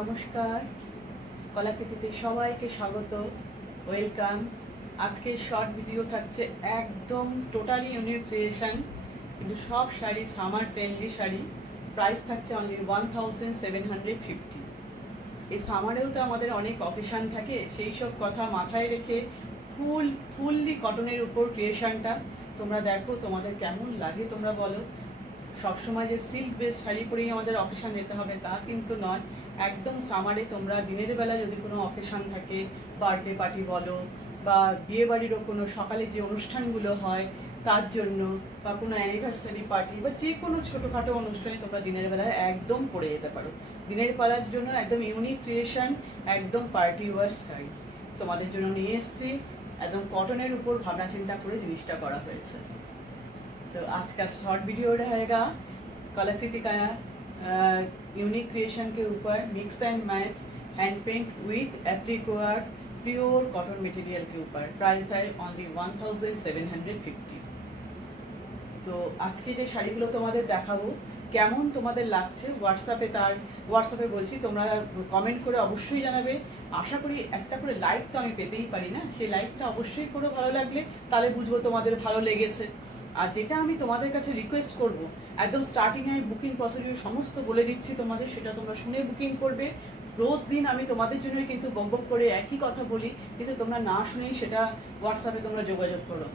নমস্কার, কলাকৃতিতে সবাইকে স্বাগত, ওয়েলকাম। আজকে শর্ট ভিডিও থাকছে একদম টোটালি ইউনিক ক্রিয়েশন, কিন্তু সব sari summer friendly sari. Price থাকছে অনলি 1750। এই সামারেও তো আমাদের অনেক অকেশান থাকে, সেই সব কথা মাথায় রেখে ফুললি কটনের উপর ক্রিয়েশনটা তোমরা দেখো, তোমাদের কেমন লাগে তোমরা বলো। সবসময় যে সিল্ক বেস শাড়ি পরেই আমাদের অকেশান যেতে হবে তা কিন্তু নয়। একদম সামারে তোমরা দিনের বেলা যদি কোনো অকেশান থাকে, বার্থডে পার্টি বলো বা বিয়ে বাড়িরও কোনো সকালে যে অনুষ্ঠানগুলো হয় তার জন্য, বা কোনো অ্যানিভার্সারি পার্টি বা যে কোনো ছোটোখাটো অনুষ্ঠানে তোমরা দিনের বেলায় একদম পরে যেতে পারো। দিনের বেলার জন্য একদম ইউনিক ক্রিয়েশন, একদম পার্টি ওয়ার শাড়ি তোমাদের জন্য নিয়ে এসেছি। একদম কটনের উপর ভাবনা চিন্তা করে জিনিসটা করা হয়েছে। तो आज का शॉर्ट वीडियो रहेगा कलाकृति का यूनिक क्रिएशन के ऊपर mix and match hand paint with apricot pure cotton material के ऊपर। प्राइस है ओनली 1750। तो आज के जो শাড়িগুলো তোমাদের দেখাবো কেমন তোমাদের লাগছে হোয়াটসঅ্যাপে বলছি, তোমরা কমেন্ট করে অবশ্যই জানাবে। আশা করি একটা করে লাইক তো আমি পেতেই পারি না, সেই লাইকটা অবশ্যই করো, ভালো লাগলে তাহলে বুঝবো তোমাদের ভালো লেগেছে। আর যেটা আমি তোমাদের কাছে রিকোয়েস্ট করব, একদম স্টার্টিংয়ে আমি বুকিং প্রসিডিউর সমস্ত বলে দিচ্ছি তোমাদের, সেটা তোমরা শুনে বুকিং করবে। রোজ দিন আমি তোমাদের জন্যই কিন্তু বকবক করে একই কথা বলি, কিন্তু তোমরা না শুনেই সেটা হোয়াটসঅ্যাপে তোমরা যোগাযোগ করো।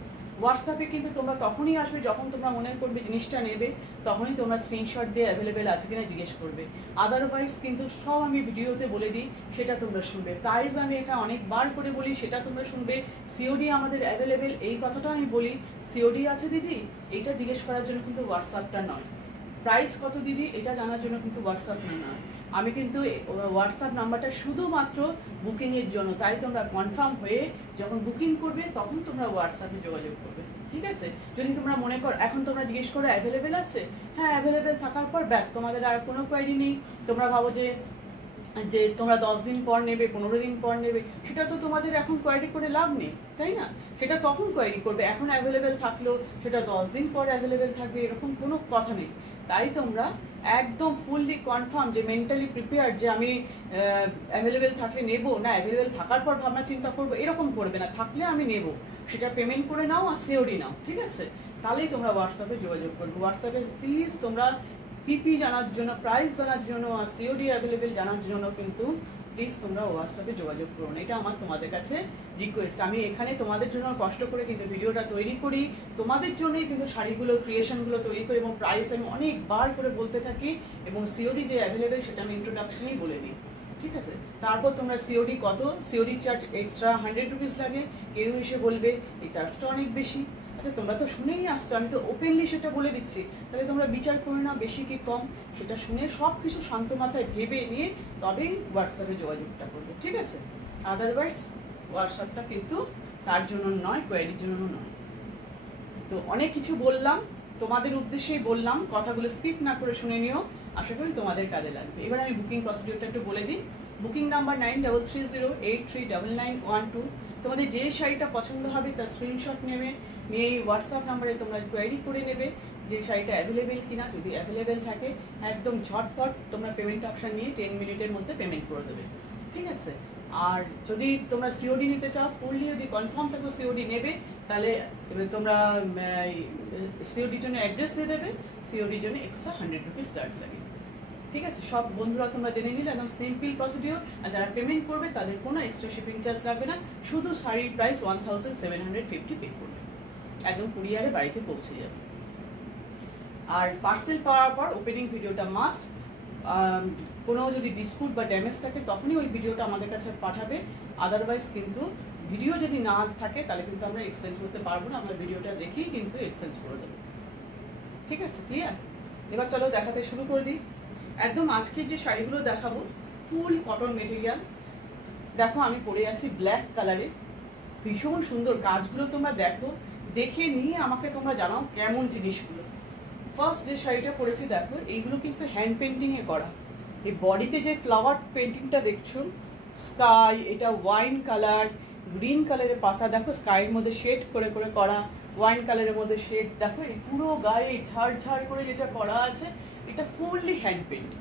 হোয়াটসঅ্যাপে কিন্তু তোমরা তখনই আসবে যখন তোমরা মনে করবে জিনিসটা নেবে, তখনই তোমরা স্ক্রিনশট দিয়ে অ্যাভেলেবেল আছে কিনা জিজ্ঞেস করবে। আদারওয়াইজ কিন্তু সব আমি ভিডিওতে বলে দিই, সেটা তোমরা শুনবে। প্রাইস আমি এটা অনেকবার করে বলি, সেটা তোমরা শুনবে। সিওডি আমাদের অ্যাভেলেবেল, এই কথাটা আমি বলি। সিওডি আছে দিদি, এটা জিজ্ঞেস করার জন্য কিন্তু হোয়াটসঅ্যাপটা নয়। প্রাইস কত দিদি, এটা জানার জন্য কিন্তু হোয়াটসঅ্যাপ নয়। আমি কিন্তু হোয়াটসঅ্যাপ নাম্বারটা শুধুমাত্র বুকিংয়ের জন্য, তাই তোমরা কনফার্ম হয়ে যখন বুকিং করবে তখন তোমরা হোয়াটসঅ্যাপে যোগাযোগ করবে, ঠিক আছে? যদি তোমরা মনে করো এখন তোমরা জিজ্ঞেস করো অ্যাভেলেবেল আছে, হ্যাঁ অ্যাভেলেবেল থাকার পর ব্যাস, তোমাদের আর কোনো কোয়ারি নেই। তোমরা ভাবো যে তোমরা 10 দিন পর নেবে, 15 দিন পর নেবে, সেটা তো তোমাদের এখন কোয়ারি করে লাভ নেই, তাই না? সেটা তখন কোয়ারি করবে। এখন অ্যাভেলেবেল থাকলেও সেটা 10 দিন পর অ্যাভেলেবেল থাকবে, এরকম কোনো কথা নেই। তাই তোমরা একদম ফুললি কনফার্ম, যে মেন্টালি প্রিপেয়ার, যে আমি অ্যাভেলেবেল থাকলে নেবো, না অ্যাভেলেবেল থাকার পর ভাবনা চিন্তা করবো, এরকম করবে না। থাকলে আমি নেবো, সেটা পেমেন্ট করে নাও আর সিওডি নাও, ঠিক আছে? তাহলেই তোমরা হোয়াটসঅ্যাপে যোগাযোগ করবে। হোয়াটসঅ্যাপে প্লিজ তোমরা পিপি জানার জন্য, প্রাইস জানার জন্য আর সিওডি অ্যাভেলেবেল জানার জন্য কিন্তু প্লিজ তোমরা হোয়াটসঅ্যাপে যোগাযোগ করো না, এটা আমার তোমাদের কাছে রিকোয়েস্ট। আমি এখানে তোমাদের জন্য কষ্ট করে কিন্তু ভিডিওটা তৈরি করি, তোমাদের জন্যই কিন্তু শাড়িগুলো ক্রিয়েশনগুলো তৈরি করি, এবং প্রাইস আমি অনেকবার করে বলতে থাকি, এবং সিওডি যে অ্যাভেলেবেল সেটা আমি ইন্ট্রোডাকশনেই বলে দিই, ঠিক আছে? তারপর তোমরা সিওডি কত, সিওডি চার্জ এক্সট্রা 100 রুপিস লাগে। কেউ এসে বলবে এই চার্জটা অনেক বেশি। আচ্ছা, তোমরা তো শুনেই আসছো, আমি তো ওপেনলি সেটা বলে দিচ্ছি, তাহলে তোমরা বিচার করে না বেশি কি কম, সেটা শুনে সব কিছু শান্ত মাথায় ভেবে নিয়ে তবেই হোয়াটসঅ্যাপে যোগাযোগটা করবে, ঠিক আছে? আদারওয়াইজ হোয়াটসঅ্যাপটা কিন্তু তার জন্য নয়, কোয়ারির জন্য নয়। তো অনেক কিছু বললাম, তোমাদের উদ্দেশ্যেই বললাম, কথাগুলো স্কিপ না করে শুনে নিও, আশা করি তোমাদের কাজে লাগবে। এবার আমি বুকিং প্রসিডিউরটা একটু বলে দিই। Booking number 9330839912। তোমাদের যে শাড়িটা পছন্দ হবে তার স্ক্রিনশট নিয়ে এই হোয়াটসঅ্যাপ নাম্বারে তোমরা কোয়ারি করে নেবে যে শাড়িটা অ্যাভেলেবেল কিনা। যদি অ্যাভেলেবেল থাকে একদম ঝটপট তোমরা পেমেন্ট অপশান নিয়ে 10 মিনিটের মধ্যে পেমেন্ট করে দেবে, ঠিক আছে? আর যদি তোমরা সিওডি নিতে চাও, ফুললি যদি কনফার্ম থাকো সিওডি নেবে, তাহলে এবার তোমরা সিওডির জন্য অ্যাড্রেস দিয়ে দেবে, সিওডির জন্য এক্সট্রা 100 রুপিস চার্জ লাগে, ঠিক আছে? সব বন্ধুরা তোমরা জেনে নিলে, একদম সিম্পল প্রসিডিওর। আর যারা পেমেন্ট করবে তাদের কোনো এক্সট্রা শিপিং চার্জ লাগবে না, শুধু শাড়ির প্রাইস 1750 পে করবে, একদম কুরিয়ারে বাড়িতে পৌঁছে যাবে। আর পার্সেল পাওয়ার পর ওপেনিং ভিডিওটা মাস্ট। কোনো যদি ডিসপুট বা ড্যামেজ থাকে তখনই ওই ভিডিওটা আমাদের কাছে পাঠাবে। আদারওয়াইজ কিন্তু ভিডিও যদি না থাকে তাহলে কিন্তু আমরা এক্সচেঞ্জ করতে পারবো না, আমরা ভিডিওটা দেখেই কিন্তু এক্সচেঞ্জ করে দেবো, ঠিক আছে? ক্লিয়ার? এবার চলো দেখাতে শুরু করে দিই। একদম আজকের যে শাড়িগুলো দেখাবো ফুল কটন মেটেরিয়াল। দেখো আমি পরে আছি ব্ল্যাক কালারে, ভীষণ সুন্দর কাজগুলো। তোমরা দেখো, দেখে নিয়ে আমাকে তোমরা জানাও কেমন জিনিসগুলো। ফার্স্ট যে শাড়িটা পরেছি দেখো, এইগুলো কিন্তু হ্যান্ড পেন্টিংয়ে করা। এই বডিতে যে ফ্লাওয়ার পেন্টিংটা দেখছো, স্কাই, এটা ওয়াইন কালার, গ্রিন কালারের পাতা, দেখো স্কাইয়ের মধ্যে শেড করে করে করা, ওয়াইন কালারের মধ্যে শেড, দেখো এই পুরো গায়ে ঝাড় ঝাড় করে যেটা করা আছে, এটা ফুললি হ্যান্ড পেন্টিং।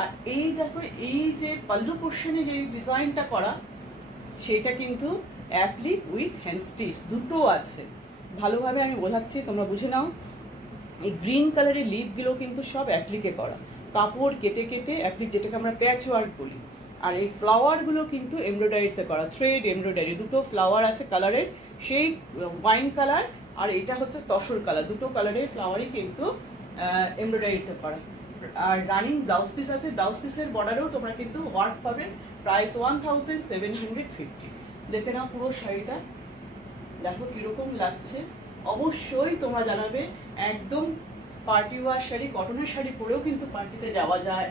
আর এই দেখো এই যে পাল্লু পোর্শনে যে ডিজাইনটা করা সেটা কিন্তু অ্যাপ্লিক উইথ হ্যান্ড স্টিচ দুটো আছে। ভালোভাবে আমি বোঝাচ্ছি, তোমরা বুঝে নাও। এই গ্রিন কালারের লিপগুলো কিন্তু সব অ্যাপ্লিকে করা, কাপড় কেটে কেটে অ্যাপ্লিক, যেটাকে আমরা প্যাচ ওয়ার্ক বলি। আর এই ফ্লাওয়ারগুলো কিন্তু এমব্রয়ডারিতে করা, থ্রেড এমব্রয়ডারি, দুটো ফ্লাওয়ার আছে কালারের, সেই ওয়াইন কালার আর এটা হচ্ছে তসর কালার, দুটো কালারের ফ্লাওয়ারই কিন্তু এমব্রয়ডারিতে করা। আর রানিং ব্লাউজ পিস আছে, ব্লাউজ পিসের বর্ডারেও তোমরা কিন্তু ওয়ার্ক পাবে। প্রাইস 1750। দেখে নাও পুরো শাড়িটা, দেখো কিরকম লাগছে। অবশ্যই তোমরা জানাবে। একদম পার্টি ওয়ার শাড়ি, কটনের শাড়ি পরেও কিন্তু পার্টিতে যাওয়া যায়,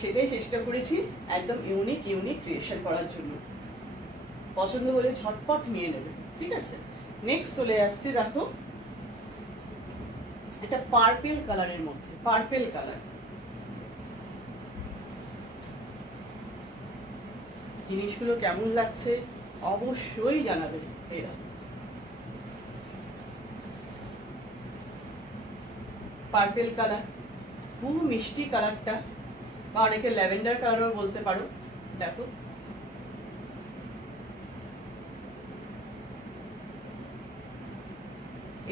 সেটাই চেষ্টা করেছি একদম ইউনিক ক্রিয়েশন করার জন্য। পছন্দ হলে ঝটপট নিয়ে নেবে, ঠিক আছে। নেক্সট চলে আসছি, দেখো এটা পার্পেল কালারের মধ্যে, পার্পেল কালার। জিনিসগুলো কেমন লাগছে অবশ্যই জানাবে। এরা পার্পেল কালার, খুব মিষ্টি কালারটা, বা অনেকে ল্যাভেন্ডার কালারও বলতে পারো। দেখো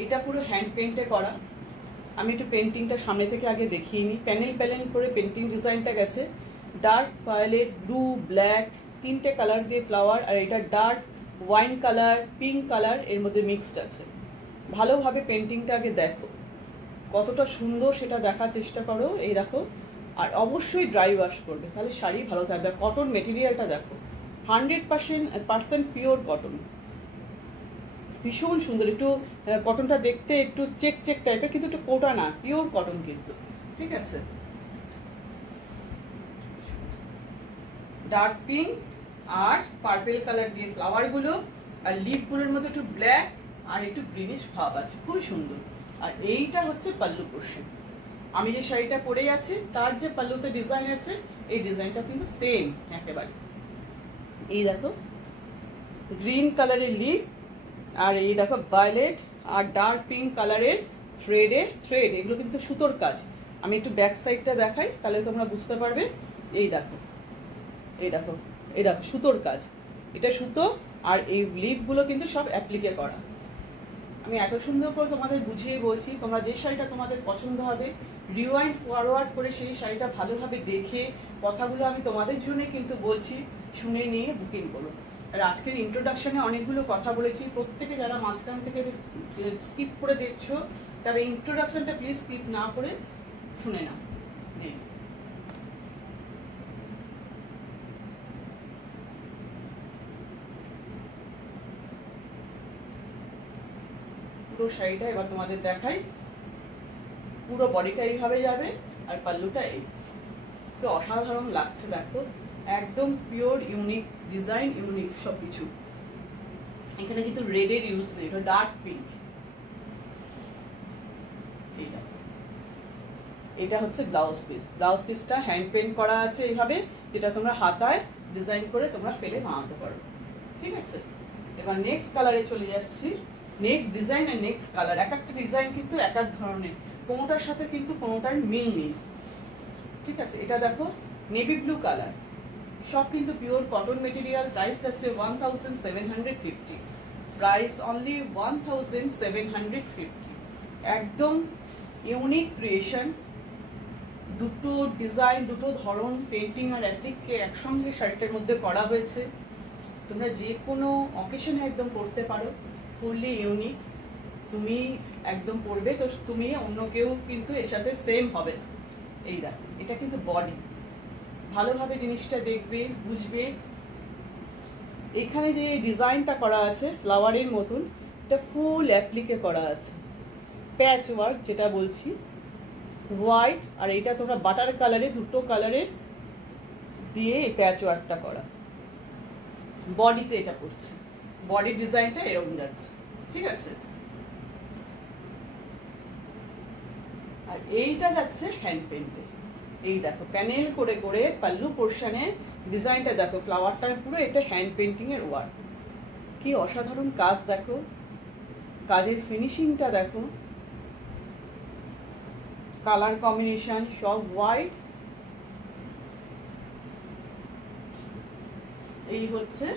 এটা পুরো হ্যান্ড পেন্টে করা। আমি একটু পেন্টিংটা সামনে থেকে আগে দেখিয়ে নিই। প্যানেল প্যানেল করে পেন্টিং ডিজাইনটা গেছে। ডার্ক ভায়োলেট, ব্লু, ব্ল্যাক, তিনটে কালার দিয়ে ফ্লাওয়ার, আর এটা dark wine colour, pink colour এর মধ্যে মিক্সড আছে। ভালোভাবে পেন্টিংটা আগে দেখো কতটা সুন্দর, সেটা দেখার চেষ্টা করো। এই দেখো, আর অবশ্যই ড্রাই ওয়াশ করবে, তাহলে শাড়ি ভালো থাকবে। কটন মেটেরিয়ালটা দেখো, 100% পিওর কটন, ভীষণ সুন্দর। একটু কটনটা দেখতে একটু চেক চেক টাইপের, কিন্তু একটু কোটা না, পিওর কটন কিন্তু, ঠিক আছে। ডার্ক পিঙ্ক আর পার্পেল কালার দিয়ে ফ্লাওয়ারগুলো, আর লিফগুলোর মধ্যে একটু ব্ল্যাক আর একটু গ্রিনিশ ভাব আছে, খুবই সুন্দর। আর এইটা হচ্ছে পাল্লু পোর্শন। আমি যে শাড়িটা পরে আছি তার যে পাল্লুতে ডিজাইন আছে, এই ডিজাইনটা কিন্তু সেম একেবারে। এই দেখো গ্রিন কালারের লিফ, আর এই দেখো ভায়োলেট আর ডার্ক পিঙ্ক কালারের থ্রেড, এগুলো কিন্তু সুতোর কাজ। আমি একটু ব্যাক সাইডটা দেখাই, তাহলে তোমরা বুঝতে পারবে। এই দেখো, এই দেখো, এই দেখো সুতোর কাজ, এটা সুতো। আর এই লিফগুলো কিন্তু সব অ্যাপ্লিকে করা। আমি এত সুন্দর করে তোমাদের বুঝিয়ে বলছি, তোমরা যে শাড়িটা তোমাদের পছন্দ হবে রিওয়াইন্ড ফরওয়ার্ড করে সেই শাড়িটা ভালোভাবে দেখে, কথাগুলো আমি তোমাদের জন্য কিন্তু বলছি, শুনে নিয়ে বুকিং করো। আর আজকের ইন্ট্রোডাকশনে অনেকগুলো কথা বলেছি, প্রত্যেকে যারা মাঝখান থেকে স্কিপ করে দেখছো তারা ইন্ট্রোডাকশনটা প্লিজ স্কিপ না করে শুনে নাও। পুরো শাড়িটা এবার তোমাদের দেখাই। পুরো বডিটা এইভাবে যাবে, আর পাল্লুটা এই, তো অসাধারণ লাগছে। দেখো একদম পিওর ইউনিক ডিজাইন, ইউনিক সবকিছু। এখানে কিন্তু রেডের ইউজ নেই, এটা ডার্ক পিঙ্ক। এটা হচ্ছে ব্লাউজ পিস। ব্লাউজ পিসটা হ্যান্ড পেন্ট করা আছে এইভাবে, যেটা তোমরা হাতায় ডিজাইন করে তোমরা ফেলে বানাতে পারো, ঠিক আছে। এবার নেক্সট কালারে চলে যাচ্ছি। নেক্সট ডিজাইন আর নেক্সট কালার, এক একটা ডিজাইন কিন্তু এক এক ধরনের, কোনোটার সাথে কিন্তু কোনোটার মিল নেই, ঠিক আছে। এটা দেখো নেভি ব্লু কালার, সব কিন্তু পিওর কটন মেটেরিয়াল। প্রাইস যাচ্ছে 1750, প্রাইস অনলি 1750। একদম ইউনিক ক্রিয়েশন, দুটো ডিজাইন, দুটো ধরন পেন্টিং আর অ্যাপ্লিককে একসঙ্গে শাড়িটার মধ্যে করা হয়েছে। তোমরা যে কোনো অকেশনে একদম পরতে পারো, ফুললি ইউনিক। তুমি একদম পরবে তো তুমি, অন্য কেউ কিন্তু এর সাথে সেম হবে না। এই দেখো, এটা কিন্তু বডি, ভালোভাবে জিনিসটা দেখবে, বুঝবে। এখানে যে ডিজাইনটা করা আছে ফ্লাওয়ারের মতন, এটা ফুল অ্যাপ্লিকে করা আছে, প্যাচ ওয়ার্ক যেটা বলছি, হোয়াইট আর এটা তোমরা বাটার কালারে, দুটো কালারের দিয়ে এই প্যাচ ওয়ার্কটা করা। বডিতে এটা পড়ছে, বডি ডিজাইনটা এরকম যাচ্ছে, ঠিক আছে। আর এইটা যাচ্ছে হ্যান্ড পেন্টে। এই দেখো প্যানেল করে করে পাল্লু পোর্শনে ডিজাইনটা দেখো, ফ্লাওয়ারটা পুরো এটা হ্যান্ড পেন্টিং এর ওয়ার্ক। কি অসাধারণ কাজ দেখো, কাজের ফিনিশিংটা দেখো, কালার কম্বিনেশন সব হোয়াইট এই হচ্ছে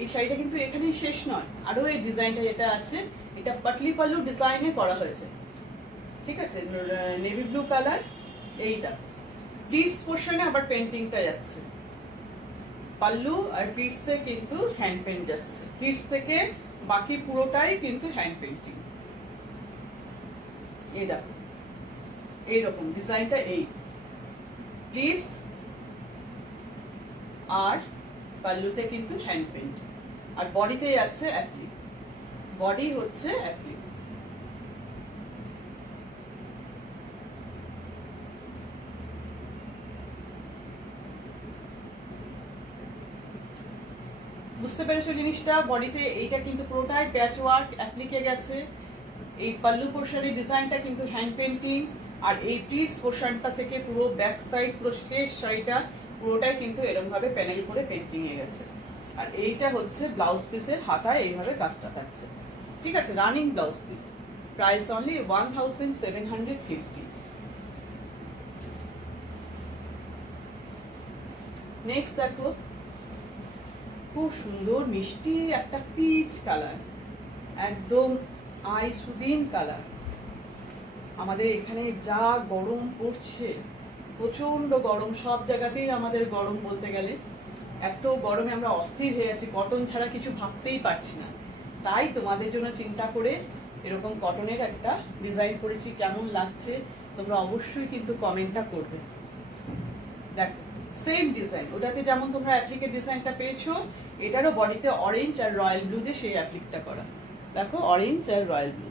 এই শাড়িটা, কিন্তু এখানেই শেষ নয়, আরো এই ডিজাইনটা যেটা আছে এটা পাটলি পাল্লু ডিজাইনে করা হয়েছে। ঠিক আছে, নেভি ব্লু কালার। এইটা প্লিটস পোর্শনে আবার পেন্টিংটা যাচ্ছে, পাল্লু আর প্লিটসে কিন্তু হ্যান্ড পেন্ট যাচ্ছে, প্লিটস থেকে বাকি পুরোটাই কিন্তু হ্যান্ড পেন্টিং। এই দেখো এইরকম ডিজাইনটা, এই প্লিটস আর পাল্লুতে কিন্তু হ্যান্ড পেন্ট, আর বডিতে যাচ্ছে অ্যাপ্লিক, বডি হচ্ছে অ্যাপ্লিক। বুঝতে পেরেছো জিনিসটা? বডিতে এইটা কিন্তু পুরোটাই প্যাচ ওয়ার্ক অ্যাপ্লিকে গেছে, এই পাল্লু পোর্শনের ডিজাইনটা কিন্তু হ্যান্ড পেন্টিং, আর এই প্লিটস পোর্শনটা থেকে পুরো ব্যাক সাইড পুরো শেষ শাড়িটা পুরোটাই কিন্তু এরকম ভাবে প্যানেল করে পেন্টিং এ গেছে। আর এইটা হচ্ছে ব্লাউজ পিসের হাতায় এইভাবে কাজটা থাকছে। ঠিক আছে, running blouse piece, price only 1750। Next দেখো, খুব সুন্দর মিষ্টি একটা পিচ কালার, একদম আই সুদিন কালার। আমাদের এখানে যা গরম পড়ছে, প্রচন্ড গরম, সব জায়গাতেই আমাদের গরম বলতে গেলে, এত গরমে আমরা অস্থির হয়ে আছি, কটন ছাড়া কিছু ভাবতেই পারছি না। তাই তোমাদের জন্য চিন্তা করে এরকম কটনের একটা ডিজাইন করেছি, কেমন লাগছে তোমরা অবশ্যই কিন্তু কমেন্টটা করবে। দেখো সেম ডিজাইন, ওটাতে যেমন তোমরা অ্যাপ্লিকের ডিজাইনটা পেয়েছো, এটারও বডিতে অরেঞ্জ আর রয়্যাল ব্লু দিয়ে সেই অ্যাপ্লিকটা করা। দেখো অরেঞ্জ আর রয়্যাল ব্লু,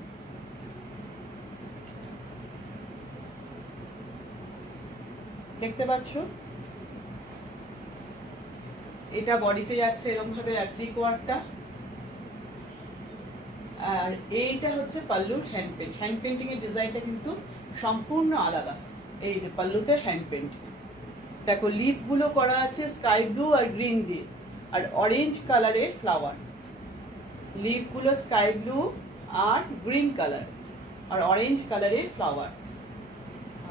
দেখতে পাচ্ছ? এটা বডিতে যাচ্ছে এরকম ভাবে অ্যাপ্লিক ওয়ার্কটা, আর এইটা হচ্ছে পাল্লুর হ্যান্ড পেন্ট। হ্যান্ড পেন্টিং এর ডিজাইনটা কিন্তু সম্পূর্ণ আলাদা। এই যে পাল্লুতে হ্যান্ড পেন্ট, দেখো লিফ গুলো করা আছে স্কাই ব্লু আর গ্রিন দিয়ে, আর অরেঞ্জ কালারের ফ্লাওয়ার, লিফ গুলো স্কাই ব্লু আর গ্রিন কালার, আর অরেঞ্জ কালারের ফ্লাওয়ার,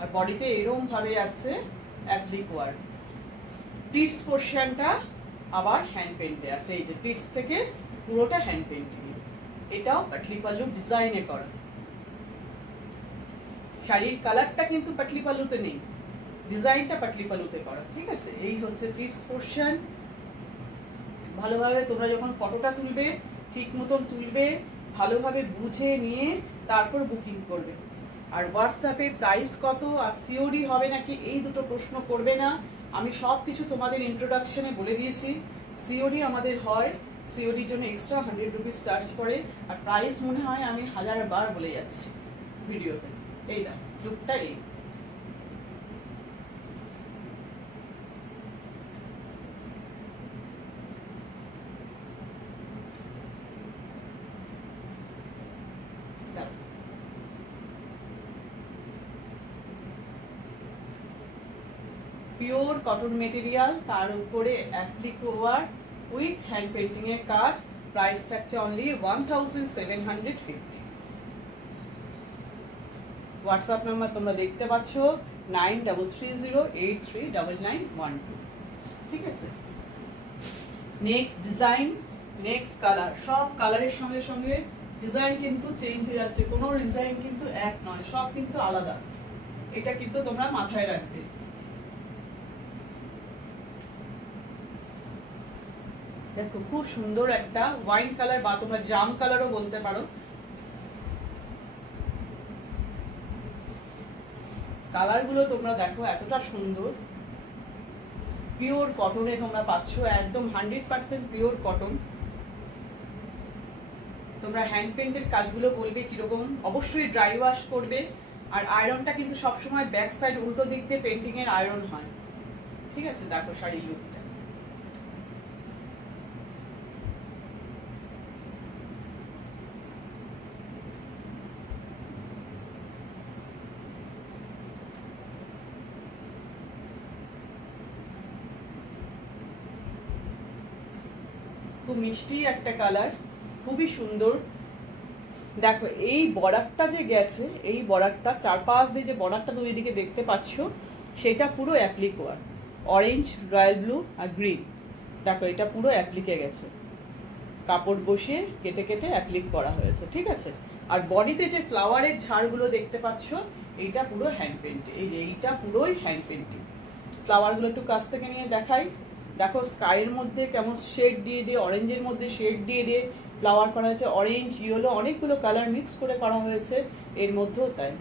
আর বডিতে এরকম ভাবে আছে অ্যাপ্লিক ওয়ার্ক। প্লিটস পোর্শনটা আবার হ্যান্ড পেন্টে আছে, এই যে প্লিটস থেকে পুরোটা হ্যান্ড পেন্টিং, এটাও পাটলি পাল্লু ডিজাইনে করা। শাড়ির কালারটা কিন্তু পাটলি পাল্লুতে নেই, ডিজাইনটা পাটলি পাল্লুতে করা। ঠিক আছে, এই হচ্ছে প্লিটস পোর্শন। ভালোভাবে তোমরা যখন ফটোটা তুলবে, ঠিক মতন তুলবে, ভালোভাবে বুঝে নিয়ে তারপর বুকিং করবে। আর হোয়াটসঅ্যাপে প্রাইস কত আর সিওডি হবে নাকি এই দুটো প্রশ্ন করবে না, আমি সব কিছু তোমাদের ইন্ট্রোডাকশনে বলে দিয়েছি। সিওডি আমাদের হয়, সিওডির জন্য এক্সট্রা 100 রুপিস চার্জ পড়ে, আর প্রাইস মনে হয় আমি 1000 বার বলে যাচ্ছি ভিডিওতে। এইটা লুকটা এই, পিওর কটন মেটেরিয়াল, তার উপরে applique work with hand painting এর কাজ, প্রাইস থাকছে অনলি 1750। হোয়াটসঅ্যাপ নাম্বার তোমরা দেখতে পাচ্ছ 9330839912। ঠিক আছে, নেক্সট ডিজাইন, নেক্সট কালার, সব কালারের সঙ্গে সঙ্গে ডিজাইন কিন্তু চেঞ্জ হয়ে যাচ্ছে, কোনো ডিজাইন কিন্তু এক নয়, সব কিন্তু আলাদা, এটা কিন্তু তোমরা মাথায় রাখবে। দেখো খুব সুন্দর একটা ওয়াইন কালার, বা তোমরা জাম কালারও বলতে পারো। কালার গুলো তোমরা দেখো এতটা সুন্দর, পিওর কটনে তোমরা পাচ্ছ, একদম 100% পিওর কটন। তোমরা হ্যান্ড পেন্টের কাজগুলো বলবে কিরকম, অবশ্যই ড্রাই ওয়াশ করবে, আর আয়রনটা কিন্তু সবসময় ব্যাক সাইড উল্টো দিক দিয়ে পেন্টিং এর আয়রন হয়। ঠিক আছে, দেখো শাড়ির লুকটা, খুব মিষ্টি একটা কালার, খুবই সুন্দর। দেখো এই বর্ডারটা যে গেছে, এই বর্ডারটা চারপাশ দিয়ে যে বর্ডারটা দুই দিকে দেখতে পাচ্ছ, সেটা পুরো applique work, orange, royal blue আর গ্রিন, দেখো এটা পুরো অ্যাপ্লিকে গেছে, কাপড় বসিয়ে কেটে কেটে অ্যাপ্লিক করা হয়েছে, ঠিক আছে। আর বডিতে যে ফ্লাওয়ারের ঝাড়গুলো দেখতে পাচ্ছ, এইটা পুরো হ্যান্ড পেন্ট, এই যে এইটা পুরোই হ্যান্ড পেন্টিং। ফ্লাওয়ারগুলো একটু কাছ থেকে নিয়ে দেখাই। দেখো স্কাইয়ের মধ্যে কেমন শেড দিয়ে দিয়ে, অরেঞ্জের মধ্যে শেড দিয়ে দিয়ে ফ্লাওয়ার করা হয়েছে, অরেঞ্জ ইয়েলো অনেকগুলো কালার মিক্স করে করা হয়েছে। এর মধ্যেও তাই,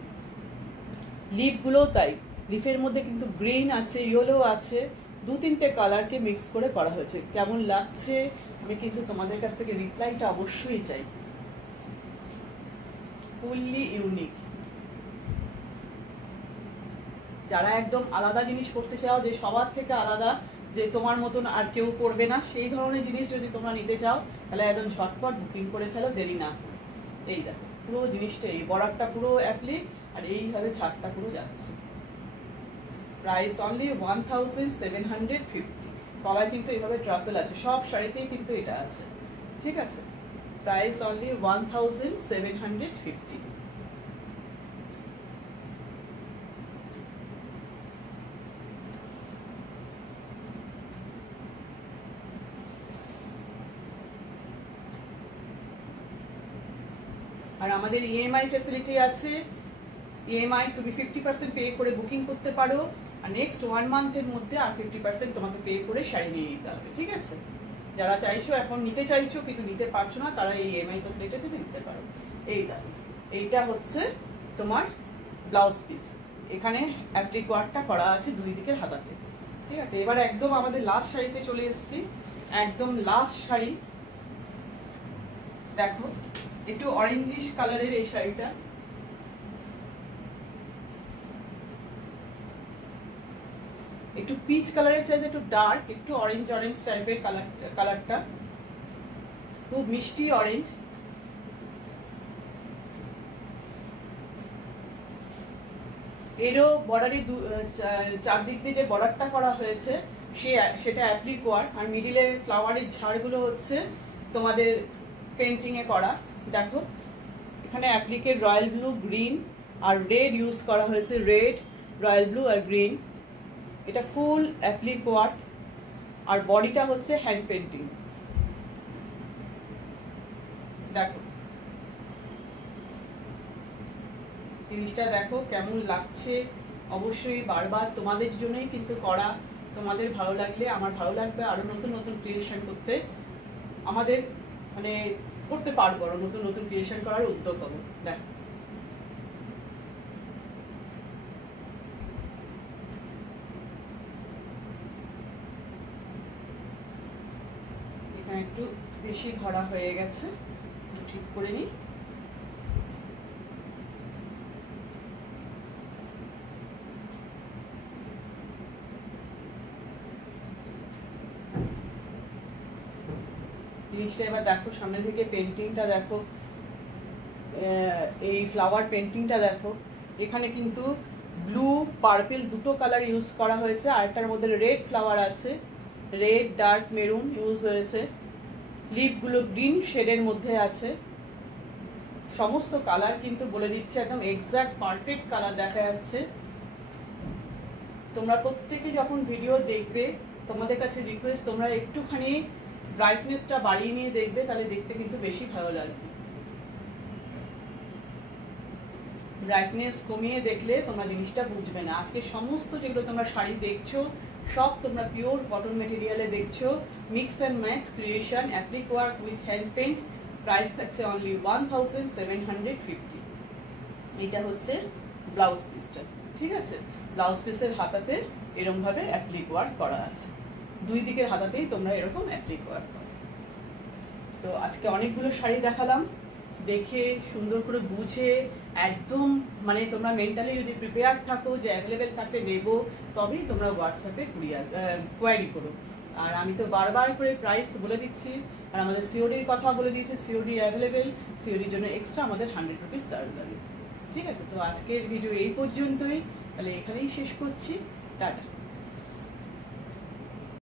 লিফগুলোও তাই, লিফের মধ্যে কিন্তু গ্রিন আছে, ইয়েলো আছে, 2-3টে কালারকে মিক্স করে করা হয়েছে। কেমন লাগছে আমি কিন্তু তোমাদের কাছ থেকে রিপ্লাইটা অবশ্যই চাই। Fully unique. যারা একদম আলাদা জিনিস করতে চাও, যে সবার থেকে আলাদা, যে তোমার মতন আর কেউ করবে না, সেই ধরনের জিনিস যদি তোমরা নিতে চাও, তাহলে একদম ঝটপট বুকিং করে ফেলো, দেরি না। এই দেখো পুরো জিনিসটা, এই বর্ডারটা পুরো অ্যাপ্লিক, আর এইভাবে ছাড়টা পুরো যাচ্ছে। Price only 1750। গলায় কিন্তু এইভাবে ট্রাসেল আছে, সব শাড়িতেই কিন্তু এটা আছে, ঠিক আছে। Price only 1750। আর আমাদের ইএমআই ফ্যাসিলিটি আছে। ইএমআই তুমি 50% পে করে বুকিং করতে পারো, আর নেক্সট 1 মান্থের মধ্যে আর 50% তোমাকে পে করে শাড়ি নিয়ে নিতে হবে, ঠিক আছে। যারা চাইছো, এখন নিতে চাইছো কিন্তু নিতে পারছো না, তারা এই ইএমআই ফ্যাসিলিটিতে নিতে পারো। এইটা হচ্ছে তোমার ব্লাউজ পিস, এখানে অ্যাপ্লিক ওয়ার্কটা করা আছে 2 দিকের হাতাতে, ঠিক আছে। এবার একদম আমাদের লাস্ট শাড়িতে চলে এসেছি, একদম লাস্ট শাড়ি। দেখো একটু অরেঞ্জিশ কালারের এই শাড়িটা, একটু পিচ কালারের চাইতে একটু ডার্ক, একটু অরেঞ্জ অরেঞ্জ টাইপের কালারটা, খুব মিষ্টি অরেঞ্জ। এরও বর্ডারে চারদিক দিয়ে যে বর্ডারটা করা হয়েছে সেটা অ্যাপ্লিক ওয়ার্ক, আর মিডিলে ফ্লাওয়ারের ঝাড়গুলো হচ্ছে তোমাদের পেন্টিং এ করা। দেখো এখানে অ্যাপ্লিকের রয়্যাল ব্লু, গ্রিন আর রেড ইউজ করা হয়েছে, রেড, রয়্যাল ব্লু আর গ্রিন। এটা ফুল অ্যাপ্লিক ওয়ার্ক, আর বডিটা হচ্ছে হ্যান্ড পেন্টিং। দেখো জিনিসটা দেখো কেমন লাগছে, অবশ্যই বারবার তোমাদের জন্যই কিন্তু করা। তোমাদের ভালো লাগলে আমার ভালো লাগবে, আরো নতুন নতুন ক্রিয়েশন করতে আমাদের মানে করতে পারবো, আরো নতুন নতুন ক্রিয়েশন করার উদ্যোগ হবো। দেখো এখানে একটু বেশি ধরা হয়ে গেছে, ঠিক করে নিই। জিনিসটা এবার দেখো সামনে থেকে পেন্টিংটা দেখো, এই ফ্লাওয়ার পেন্টিংটা দেখো। এখানে কিন্তু ব্লু পার্পল দুটো কালার ইউজ করা হয়েছে, আর একটার মধ্যে রেড ফ্লাওয়ার আছে, রেড ডার্ক মেরুন ইউজ হয়েছে। লিফগুলো গ্রিন শেডের মধ্যে আছে। সমস্ত কালার কিন্তু বলে দিচ্ছে একদম এক্সাক্ট পারফেক্ট কালার দেখা যাচ্ছে। তোমরা প্রত্যেকে যখন ভিডিও দেখবে, তোমাদের কাছে রিকোয়েস্ট তোমরা একটুখানি ব্রাইটনেসটা বাড়িয়ে নিয়ে দেখবে, তাহলে দেখতে কিন্তু বেশি ভালো লাগবে। ব্রাইটনেস কমিয়ে দেখলে তোমরা জিনিসটা বুঝবে না। আজকে সমস্ত যেগুলো তোমরা শাড়ি দেখছো সব তোমরা পিওর কটন মেটেরিয়ালে দেখছো, mix and match creation, applique work with hand paint. Price থাকছে অনলি 1750। এইটা হচ্ছে ব্লাউজ পিসটা, ঠিক আছে। ব্লাউজ পিসের হাতাতে এরকম ভাবে অ্যাপ্লিক ওয়ার্ক করা আছে, 2 দিকের হাতাতেই তোমরা এরকম অ্যাপ্লিক ওয়ার্ক করো। তো আজকে অনেকগুলো শাড়ি দেখালাম, দেখে সুন্দর করে বুঝে একদম মানে তোমরা মেন্টালি যদি প্রিপেয়ার থাকো যে অ্যাভেলেবেল থাকলে নেবো, তবেই তোমরা হোয়াটসঅ্যাপে কোয়ারি করো। আর আমি তো বারবার করে প্রাইস বলে দিচ্ছি, আর আমাদের সিওডির কথা বলে দিয়েছি, সিওডি অ্যাভেলেবেল। সিওডির জন্য এক্সট্রা আমাদের 100 রুপিস চার্জ লাগে, ঠিক আছে। তো আজকের ভিডিও এই পর্যন্তই, তাহলে এখানেই শেষ করছি, টাটা।